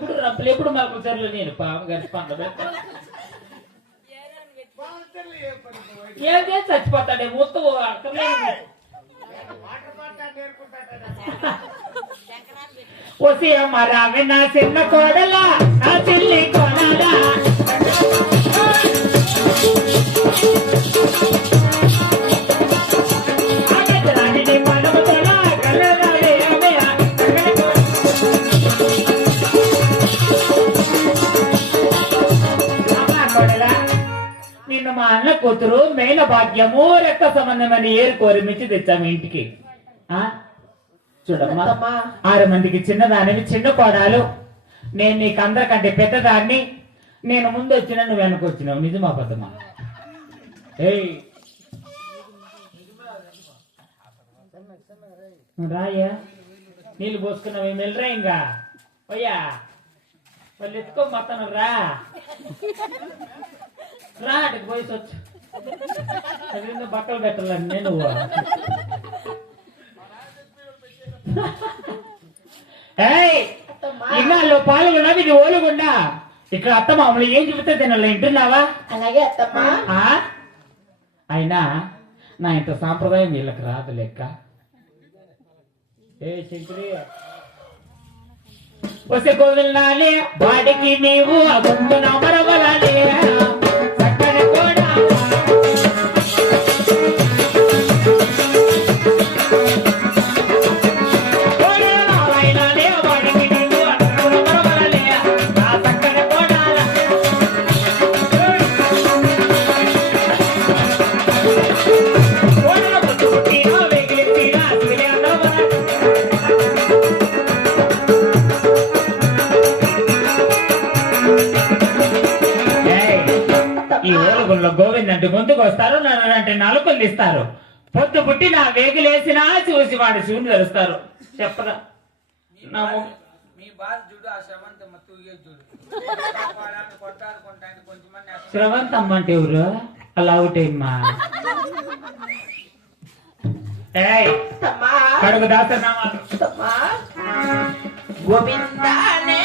ఇప్పుడు రప్పులు ఎప్పుడు మరొక చర్లు నేను పాము గారి పండ బాగుంటుంది ఏ పని పోయి. ఏం చేసి చచ్చిపోతాడే? మొత్తం అక్కర్లేదు నేర్పుతాడు ఒసి అమ్మ నా చిన్న కోడల నా అన్న కూతురు మేన భాగ్యము రక్త సంబంధమని ఏరుకోరి మించి తెచ్చాము ఇంటికి. ఆ? చూడమ్మా. ఆరు మందికి చిన్నదానివి చిన్న కోడాలు. నేను నీకు అందరికంటే పెద్దదాన్ని. నేను ముందు వచ్చిన నువ్వు వెనక వచ్చినావు. నిజమా పదమ్మా ఏయ్. రాయ్యా నీళ్ళు పోసుకున్నావు వెళ్ళరా ఇంకా? పోయా? వాళ్ళు ఎత్తుకో మొత్తం రా. రా అటుకు పోయి వచ్చు. అది బట్టలు పెట్టాలండి నువ్వు ఇన్నాళ్ళు పాల్గొన్నా ఇది ఓలుగుండా ఇక్కడ అత్త మామూలు ఏం చెబితే తినాలి వింటున్నావా? అలాగే అత్తమ్మా? అయినా నా ఇంత సాంప్రదాయం వీళ్ళకి రాదు లెక్క. ఏ శంకరి? వసే కోవిల్నాలే వాడికి నీవు అగుండు నమరవలాలే ఈ ఓలుగుల్లో గోవింద్ అంటే గొంతుకు వస్తారు నన్ను అంటే నలుకలు ఇస్తారు. పొద్దు పుట్టి నా వేగులేసినా చూసి వాడి శివుని తెరుస్తారు. చెప్పరా? నా మొ- మీ బాధ చూడు ఆ శ్రవంత తూగే చూడు. వాడాన్ని కొట్టాలి కొంటానికి కొంచెం మంది అసలు. శ్రవంత్ అమ్మ అంటే ఎవరు? అలా కడుగు దాసనామాలు అత్తమ్మా. గోవిందానే